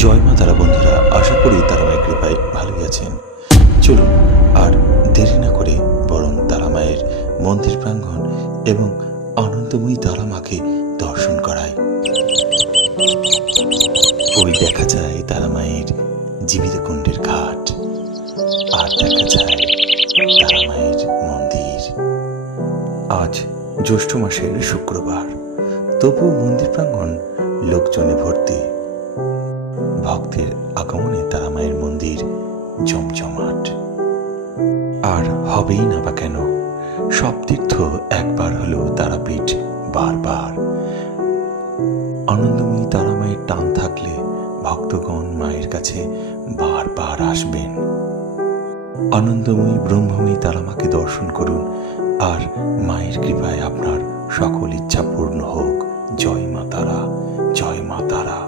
জয় মা তারা বন্ধুরা, আশা করি তারা মায়ের কৃপায় ভালোই আছেন। চলুন আর দেরি না করে বরং তারা মায়ের মন্দির প্রাঙ্গণ এবং আনন্দময়ী তারা মাকে দর্শন করায়। ওই দেখা যায় তারা মায়ের জীবিত কুণ্ডের ঘাট, আর দেখা যায় তারা মায়ের মন্দির। আজ জ্যৈষ্ঠ মাসের শুক্রবার, তবুও মন্দির প্রাঙ্গণ লোকজনে ভর্তি। ভক্তের আগমনে তারা মায়ের মন্দির জমজমাট। আর হবেই না বা কেন, সব তীর্থ একবার হলেও তারাপীঠ বারবার। আনন্দময়ী তারা মায়ের টান থাকলে ভক্তগণ মায়ের কাছে বারবার আসবেন। আনন্দময়ী ব্রহ্মময়ী তারা মাকে দর্শন করুন, আর মায়ের কৃপায় আপনার সকল ইচ্ছা পূর্ণ হোক। জয় মা তারা, জয় মা তারা।